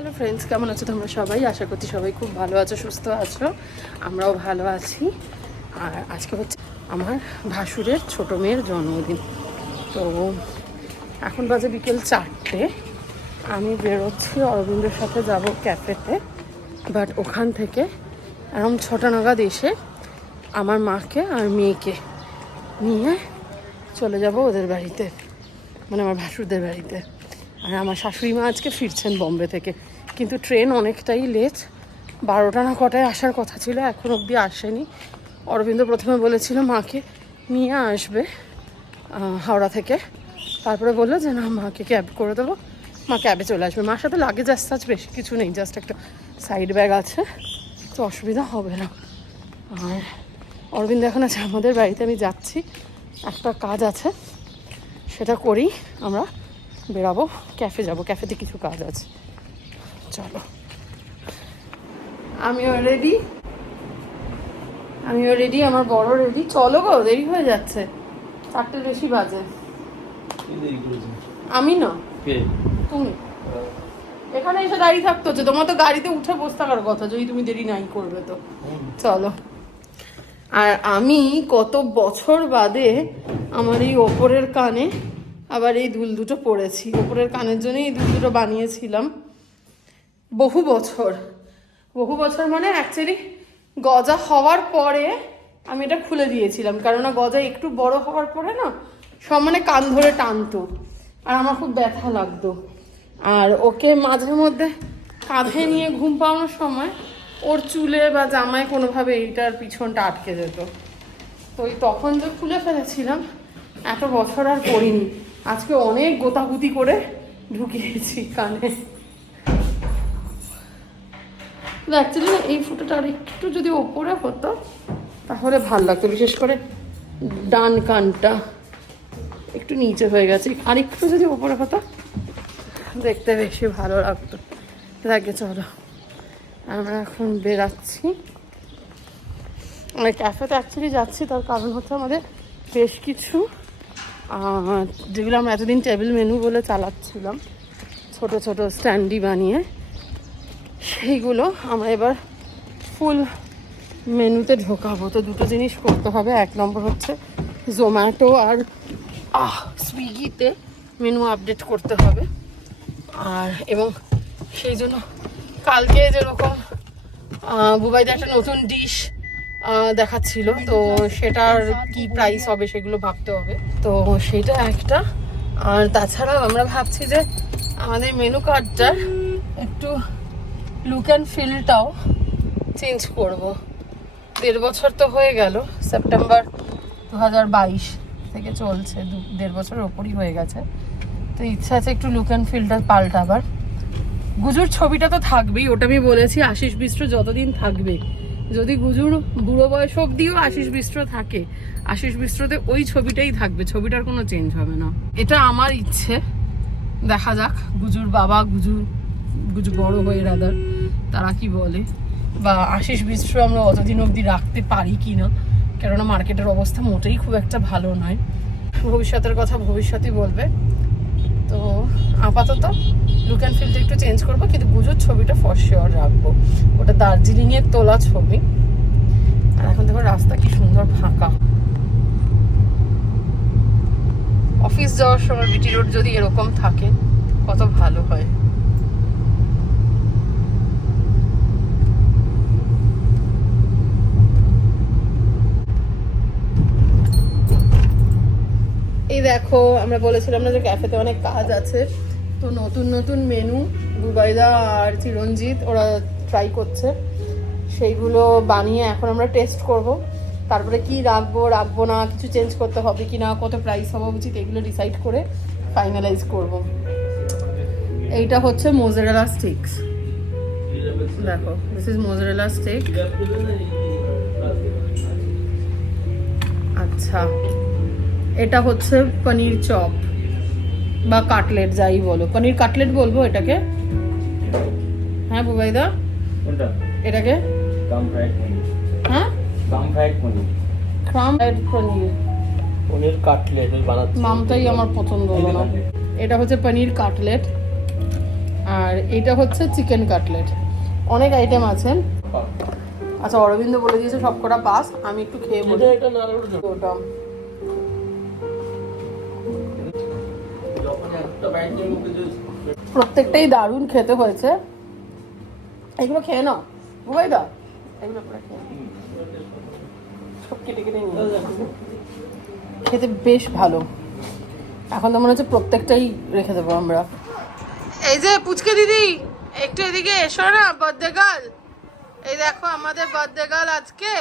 Hello friends, কেমন আছো তোমরা সবাই? আশা করছি সবাই খুব ভালো আছো, সুস্থ আছো। আমরাও ভালো আছি। আর আজকে হচ্ছে আমার ভাসুরের ছোটো মেয়ের জন্মদিন। তো এখন বাজে বিকেল 4টে। আমি বেরোচ্ছি, অরবিন্দের সাথে যাব ক্যাফেতে। বাট ওখান থেকে এরকম 6টা নাগাদ এসে আমার মাকে আর মেয়েকে নিয়ে চলে যাব ওদের বাড়িতে, মানে আমার ভাসুরদের বাড়িতে। আর আমার শাশুড়ি মা আজকে ফিরছেন বম্বে থেকে, কিন্তু ট্রেন অনেকটাই লেট। 12টা না কটায় আসার কথা ছিল, এখন অবধি আসেনি। অরবিন্দ প্রথমে বলেছিল মাকে নিয়ে আসবে হাওড়া থেকে, তারপরে বললো যে না, মাকে ক্যাব করে দেবো, মা ক্যাবে চলে আসবে। মার সাথে লাগেজ আসতে বেশি কিছু নেই, জাস্ট একটা সাইড ব্যাগ আছে, তো অসুবিধা হবে না। আর অরবিন্দ এখন আছে আমাদের বাড়িতে, আমি যাচ্ছি, একটা কাজ আছে সেটা করি, আমরা বেরাবো, ক্যাফে যাব, ক্যাফেতে কিছু কাজ আছে। চলো, আমিও রেডি, আমার বড় রেডি। চলো গো, দেরি হয়ে যাচ্ছে, 4টের বেশি বাজে। আমি না, তুমি এখানে এসে দাঁড়িয়ে থাকতে হচ্ছে, তোমার তো গাড়িতে উঠে বসে থাকার কথা যদি তুমি দেরি নাই করবে তো। চলো। আর আমি কত বছর বাদে আমার এই ওপরের কানে আবার এই দুল দুটো পরেছি। ওপরের কানের জন্যই এই দুল দুটো বানিয়েছিলাম বহু বছর মানে অ্যাকচুয়ালি গজা হওয়ার পরে আমি এটা খুলে দিয়েছিলাম, কারণ গজা একটু বড় হওয়ার পরে না সব মানে কান ধরে টানতো আর আমার খুব ব্যথা লাগতো। আর ওকে মাঝে মধ্যে কাঁধে নিয়ে ঘুম পাওয়ানোর সময় ওর চুলে বা জামায় কোনোভাবে এইটার পিছনটা আটকে যেত। তো ওই তখন যে খুলে ফেলেছিলাম, এত বছর আর পরিনি। আজকে অনেক গোতাগুতি করে ঢুকিয়েছি কানে। অ্যাকচুয়ালি এই ফুটোটা আর একটু যদি ওপরে হতো তাহলে ভালো লাগতো, বিশেষ করে ডান কানটা একটু নিচে হয়ে গেছে, আর একটু যদি ওপরে হতো দেখতে বেশি ভালো লাগতো। লাগে, চলো আমরা এখন বেরাচ্ছি। আমরা ক্যাফেতে অ্যাকচুয়ালি যাচ্ছি, তার কারণ হচ্ছে আমাদের বেশ কিছু যেগুলো আমরা এতদিন টেবিল মেনু বলে চালাচ্ছিলাম, ছোট ছোট স্ট্যান্ডি বানিয়ে, সেইগুলো আমরা এবার ফুল মেনুতে ঢোকাবো। তো দুটো জিনিস করতে হবে। 1 নম্বর হচ্ছে জোম্যাটো আর সুইগিতে মেনু আপডেট করতে হবে। আর এবং সেই জন্য কালকে যেরকম বুবাইদা একটা নতুন ডিশ দেখাচ্ছিল, তো সেটার কি প্রাইস হবে সেগুলো ভাবতে হবে, তো সেটা একটা। আর তাছাড়া আমরা ভাবছি যে আমাদের মেনু কার্ডটার একটু লুক অ্যান্ড ফিলটাও চেঞ্জ করব। 1.5 বছর তো হয়ে গেল, সেপ্টেম্বর 2022 থেকে চলছে, 1.5 বছরের ওপরই হয়ে গেছে। তো ইচ্ছা আছে একটু লুক অ্যান্ড ফিলটা পাল্টাবার। গুজুর ছবিটা তো থাকবেই, ওটা আমি বলেছি, আশিস বিস্ট্র যতদিন থাকবে, যদি গুজুর বুড়ো বয়স অব্দিও আশিস বিস্ট্র থাকে, আশিস বিস্ট্রতে ওই ছবিটাই থাকবে, ছবিটার কোনো চেঞ্জ হবে না। এটা আমার ইচ্ছে, দেখা যাক গুজুর বাবা, গুজু বড় হয়ে রাদার তারা কি বলে, বা আশিস বিস্ট্র আমরা অতদিন অবধি রাখতে পারি কি না, কেননা মার্কেটের অবস্থা মোটেই খুব একটা ভালো নয়। ভবিষ্যতের কথা ভবিষ্যতই বলবে। তো আপাতত লুক অ্যান্ড ফিলটা একটু চেঞ্জ করবো, কিন্তু গুজোর ছবিটা ফর শিওর রাখবো, ওটা দার্জিলিংয়ের তোলা ছবি। আর এখন দেখো রাস্তা কি সুন্দর ফাঁকা। অফিস যাওয়ার সময় বিটি রোড যদি এরকম থাকে কত ভালো হয়। এই দেখো, আমরা বলেছিলাম না যে ক্যাফেতে অনেক কাজ আছে, তো নতুন নতুন মেনু বুবাইদা আর চিরঞ্জিত ওরা ট্রাই করছে, সেইগুলো বানিয়ে এখন আমরা টেস্ট করব। তারপরে কি রাখবো না, কিছু চেঞ্জ করতে হবে কি না, কত প্রাইস হওয়া উচিত, এগুলো ডিসাইড করে ফাইনালাইজ করব। এইটা হচ্ছে মোজারেলা স্টিক্স, দেখো, দিস ইজ মোজারেলা স্টিক। আচ্ছা, এটা হচ্ছে পনির চপ বা কাটলেট, যাই বলো, পনির কাটলেট বলবো এটাকে। হ্যাঁ বুবাইদা, এটাকে হ্যাঁ পনির কাটলেট বানাচ্ছি, নামটাই আমার পছন্দ হলো না। এটা হচ্ছে পনির কাটলেট। আর এটা হচ্ছে চিকেন কাটলেট। অনেক আইটেম আছে। আচ্ছা, অরবিন্দ বলে দিয়েছে সবকটা পাস, আমি একটু খেয়ে বলি। এটা না ওটা যখন একটা বাইকের মুখে যে প্রত্যেকটাই দারুণ খেতে হয়েছে। এগুলো খেয়ে নাও বুবাই দা, এগুলো পুরো খেয়ে নাও। সব কেটে কেটে নিয়ে খেতে বেশ ভালো। এখন তো মনে হচ্ছে প্রত্যেকটাই রেখে দেবো আমরা। এই যে পুচকে দিদি, একটু এদিকে এসো না, বার্থডে গার্ল। এই দেখো আমাদের বার্থডে গার্ল আজকে।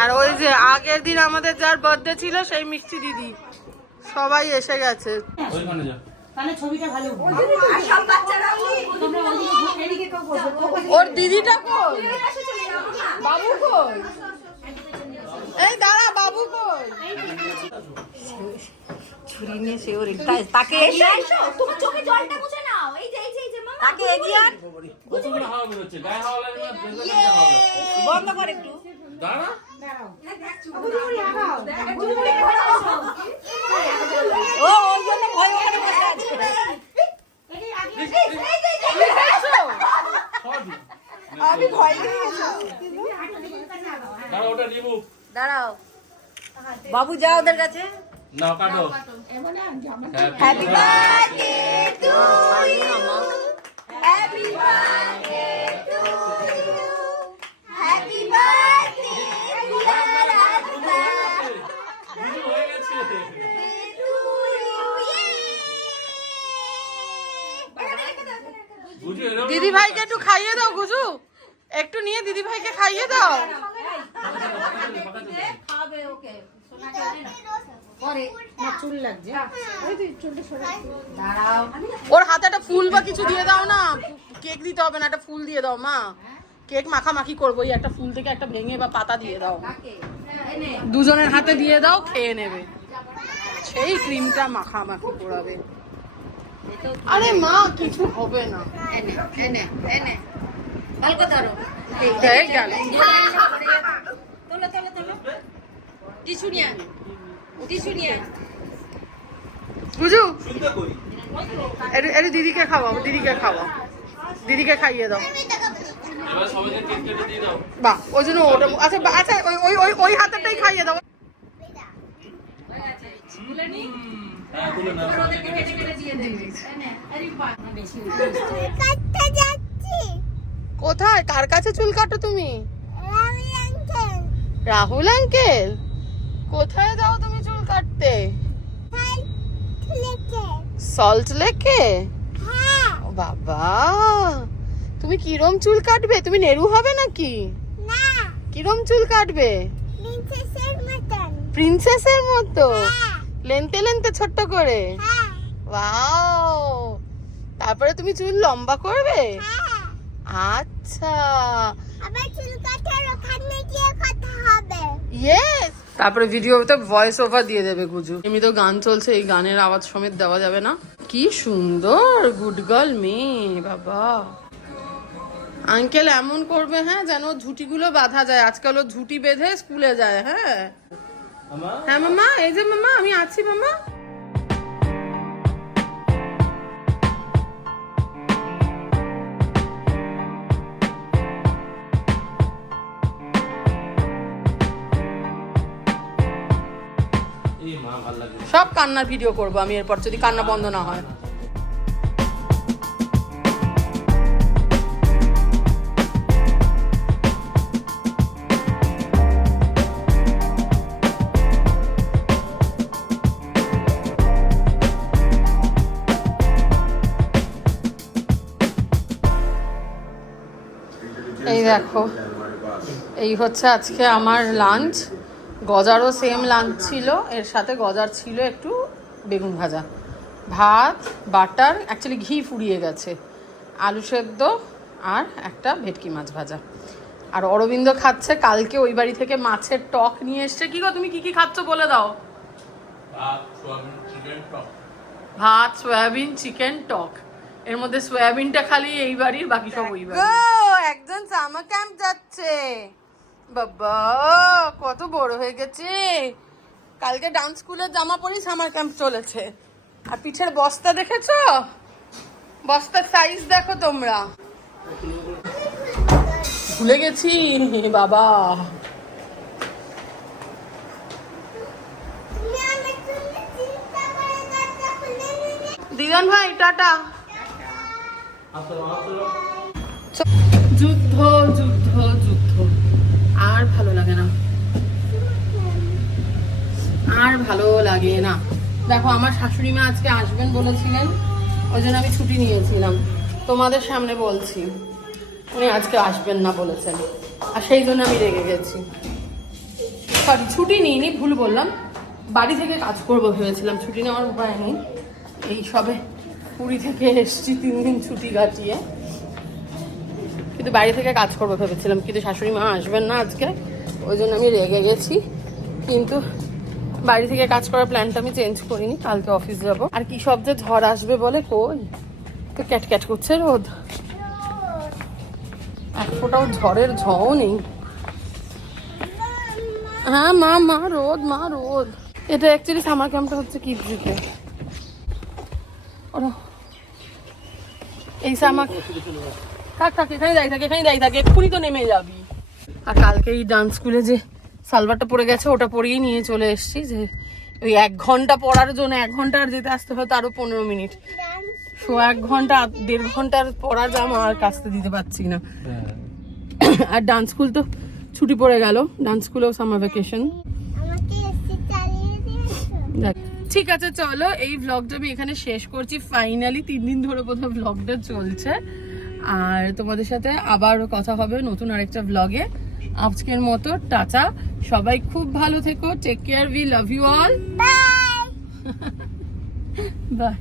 আর ওই যে আগের দিন আমাদের যার বার্থডে ছিল সেই মিষ্টি দিদি, সবাই এসে গেছে। ওইখানে যা। ওর দিদিটা কই? বাবু কই? এই দাঁড়া, বাবু কই? ছুরি নিয়ে সে ওর তাকে তোমার চোখে জলটা মুছে নাও। এই যে মামা তাকে এগিয়ে আন। কতগুলো হাওয়া বেরোচ্ছে, গায়ে হাওয়া লাগে না, বেরোচ্ছে হাওয়া লাগে। বন্ধ কর একটু। দাঁড়া। ও ওই জন্য ভয় ওখানে বসে আছে। আমি ভয় পেয়ে গেছি। দাঁড়া, ওটা রিমুভ। দাঁড়াও বাবু, যাও ওদের কাছে। নাও কাটো। Happy birthday to you, happy birthday to you, happy birthday dear Aditya বুঝু হয়ে গেছে। To you. বুঝু এরকম দিদি ভাইকে একটু খাইয়ে দাও গুজু, একটু নিয়ে দিদি ভাইকে খাইয়ে দাও। খাবে ওকে পরে না, চুল লাগছে। ওই তুই চুলটা সরা, দাঁড়াও। ওর হাতে একটা ফুল বা কিছু দিয়ে দাও না, কেক দিতে হবে না, একটা ফুল দিয়ে দাও মা। কেক মাখামাখি করবো, ওই একটা ফুল থেকে একটা ভেঙে বা পাতা দিয়ে দাও, দুজনের হাতে দিয়ে দাও, খেয়ে নেবে। সেই ক্রিমটা মাখামাখি করাবে। আরে মা কিছু হবে না। এনে এনে এনে ভালো ধরো। এই গেল। তোলো তোলো তোলো, টিস্যু নিয়ে, টিস্যু নিয়ে। বুঝু শুনতে করি। একটু দিদিকে খাওয়াও, দিদিকে খাওয়াও, দিদিকে খাইয়ে দাও। এবার সবাইকে কেক কেটে দিয়ে দাও। বাহ, ওই জন্য ওটা আচ্ছা আচ্ছা, ওই ওই ওই ওই হাতেরটাই খাইয়ে দাও। হ্যাঁ, বলে না। কোথায়, কার কাছে চুল কাটো তুমি? রাহুল আঙ্কেল? কোথায় দাও তুমি চুল কাটতে? সল্ট লেকে? ও বাবা, তুমি কিরম চুল কাটবে? তুমি নেরু হবে নাকি? কিরম চুল কাটবে? প্রিন্সেসের মতো? লেনতে লেনতে ছোট্ট করে? ওয়াও, তারপরে তুমি চুল লম্বা করবে? আচ্ছা, ইয়েস। তারপরে ভিডিওতে ভয়েস ওভার দিয়ে দেবে গুজু। এমনি তো গান চলছে, এই গানের আওয়াজ সমেত দেওয়া যাবে না। কি সুন্দর গুড গার্ল মেয়ে, বাবা। আঙ্কেল এমন করবে হ্যাঁ, যেন ঝুটিগুলো বাঁধা যায়। আজকাল ও ঝুটি বেঁধে স্কুলে যায়। হ্যাঁ আমা হ্যাঁ মামা, এই যে মামা আমি আছি মামা। এই মা ভালো লাগে। সব কান্নার ভিডিও করবো আমি এরপর, যদি কান্না বন্ধ না হয়। এই দেখো, এই হচ্ছে আজকে আমার লাঞ্চ। গজারও সেম লাঞ্চ ছিল, এর সাথে গজার ছিল একটু বেগুন ভাজা, ভাত, বাটার, অ্যাকচুয়ালি ঘি ফুরিয়ে গেছে, আলু সেদ্ধ আর একটা ভেটকি মাছ ভাজা। আর অরবিন্দ খাচ্ছে, কালকে ওই বাড়ি থেকে মাছের টক নিয়ে এসছে। কি গো তুমি কি কি খাচ্ছ বলে দাও? ভাত, সোয়াবিন, চিকেন টক। ভাত, সয়াবিন, চিকেন, টক। এর মধ্যে সয়াবিনটা খালি এই বাড়ির, বাকি সব ওই বাড়ির। একজন সামার ক্যাম্প যাচ্ছে। বাবা কত বড় হয়ে গেছে, কালকে ডান্স স্কুলের জামা পরি সামার ক্যাম্প চলেছে। আর পিঠের বস্তা দেখেছো? বস্তার সাইজ দেখো তোমরা। ভুলে গেছি বাবা। দিদান ভাই টাটা। যুদ্ধ যুদ্ধ যুদ্ধ, আর ভালো লাগে না, আর ভালো লাগে না। দেখো আমার শাশুড়ি মা আজকে আসবেন বলেছিলেন, ওই জন্য আমি ছুটি নিয়েছিলাম। তোমাদের সামনে বলছি, উনি আজকে আসবেন না বলেছেন, আর সেই জন্য আমি রেগে গেছি। সরি, ছুটি নিইনি, ভুল বললাম। বাড়ি থেকে কাজ করবো ভেবেছিলাম, ছুটি নেওয়ার উপায় নেই। এই সবে পুরী থেকে এসছি 3 দিন ছুটি কাটিয়ে, কিন্তু বাড়ি থেকে কাজ করবো ভেবেছিলাম, কিন্তু শাশুড়ি মা আসবেন না আজকে, ওই জন্য আমি রেগে গেছি। কিন্তু বাড়ি থেকে কাজ করার প্ল্যানটা আমি চেঞ্জ করিনি, কালকে অফিস যাব। আর কি সব যে ঝড় আসবে বলে, কই তো ক্যাট করছে রোদ, এক ফোঁটাও ঝড়ের ঝও নেই। হ্যাঁ মা, মা রোদ, মা রোদ। এটা অ্যাকচুয়ালি সামার ক্যাম্পটা হচ্ছে কিডজিতে। ওরা এই সামার থাক এখানে দাঁড়িয়ে থাকে, এক্ষুনি তো নেমে যাবি। আর কালকে এই ডান্স স্কুলে যে সালভারটা পড়ে গেছে, ওটা পরেই নিয়ে চলে এসেছি। যে ওই 1 ঘন্টা পড়ার জন্য 1 ঘন্টা আর যেতে আসতে হয়তো আরো 15 মিনিট, 1 ঘন্টা 1.5 ঘন্টার পড়া জামা আর কাচতে দিতে পারছি না। আর ডান্স স্কুল তো ছুটি পড়ে গেল, ডান্স স্কুলেও সামার ভ্যাকেশন। ঠিক আছে চলো, এই ভ্লগটা আমি এখানে শেষ করছি। ফাইনালি 3 দিন ধরে বোধহয় ভ্লগটা চলছে, আর তোমাদের সাথে আবার কথা হবে নতুন আরেকটা ভ্লগে। আজকের মতো টাটা, সবাই খুব ভালো থেকো, take care, we love you all, bye by.